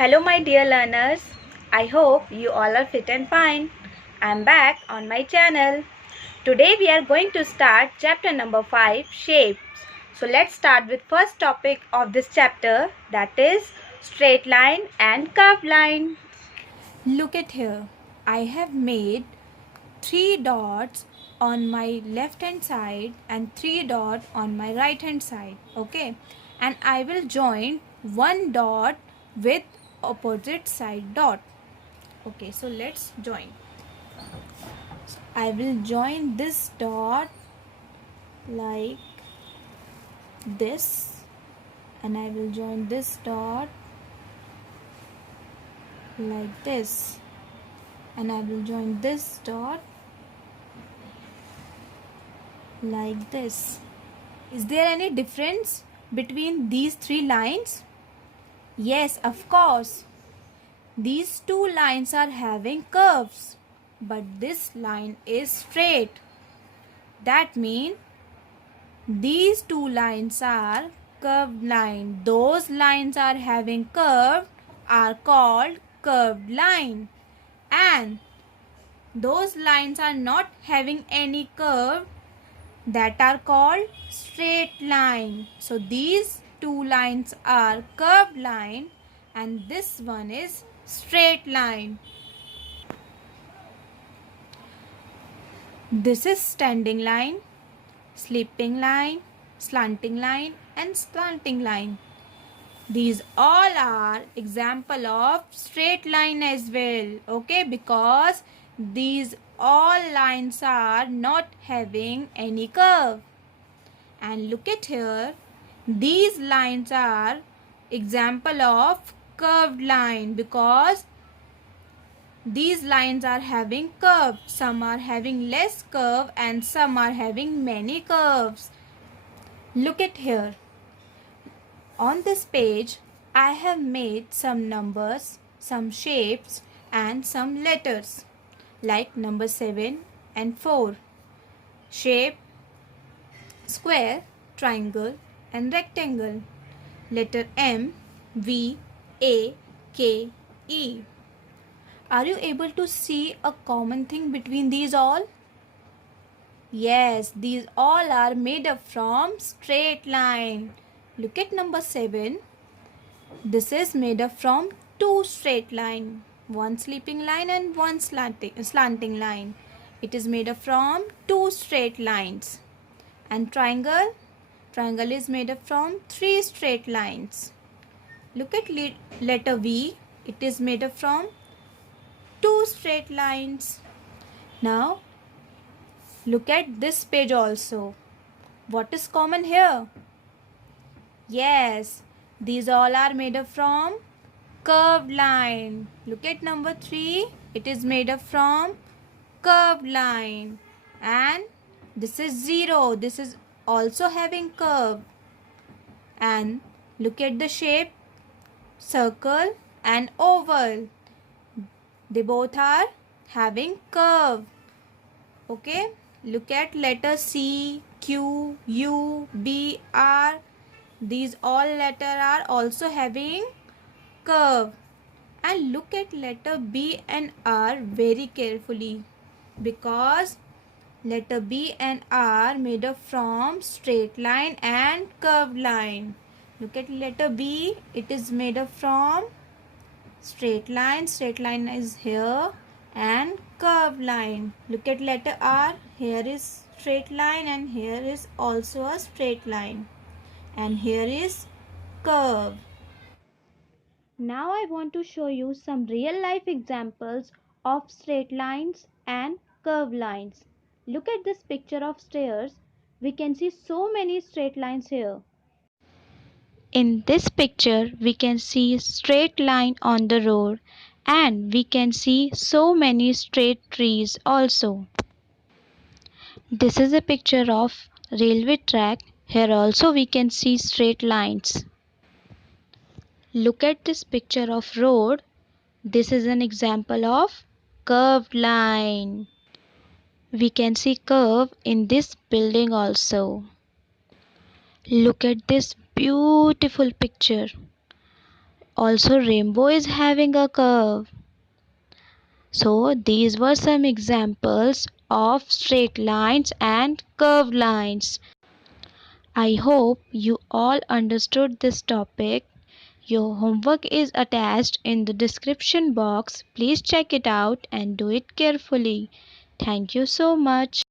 Hello, my dear learners. I hope you all are fit and fine. I'm back on my channel. Today we are going to start chapter number 5, Shapes. So let's start with first topic of this chapter, that is straight line and curved line. Look at here. I have made 3 dots on my left hand side and 3 dots on my right hand side. Okay, and I will join one dot with opposite side dot. Okay, so let's join. I will join this dot like this, and I will join this dot like this, and I will join this dot like this. Is there any difference between these 3 lines? Yes, of course. These 2 lines are having curves, but this line is straight. That means these 2 lines are curved line. Those lines are having curve are called curved line, and those lines are not having any curve that are called straight line. So these 2 lines are curved line and this one is straight line. This is standing line, sleeping line, slanting line and slanting line. These all are example of straight line as well. Okay, because these all lines are not having any curve. And look at here, these lines are example of curved line because these lines are having curve. Some are having less curve and some are having many curves. Look at here. On this page, I have made some numbers, some shapes and some letters like number 7 and 4. Shape, square, triangle and rectangle. Letter M, V, A, K, E. Are you able to see a common thing between these all? Yes, these all are made up from straight line. Look at number 7. This is made up from 2 straight line, one sleeping line and one slanting line. It is made up from 2 straight lines. And triangle is made up from 3 straight lines. Look at letter V. It is made up from 2 straight lines. Now look at this page also. What is common here? Yes, these all are made up from curved line. Look at number 3. It is made up from curved line. And this is 0. This is also having curve. And look at the shape, circle and oval. They both are having curve. Okay. Look at letter C, Q, U, B, R. These all letters are also having curve. And look at letter B and R very carefully because letter B and R made up from straight line and curved line. Look at letter B. It is made up from straight line is here and curved line. Look at letter R. Here is straight line and here is also a straight line and here is curve. Now I want to show you some real life examples of straight lines and curved lines. Look at this picture of stairs. We can see so many straight lines here. In this picture, we can see straight line on the road and we can see so many straight trees also. This is a picture of railway track. Here also we can see straight lines. Look at this picture of road. This is an example of curved line. We can see curve in this building also. Look at this beautiful picture. Also, rainbow is having a curve. So these were some examples of straight lines and curved lines. I hope you all understood this topic. Your homework is attached in the description box. Please check it out and do it carefully. Thank you so much.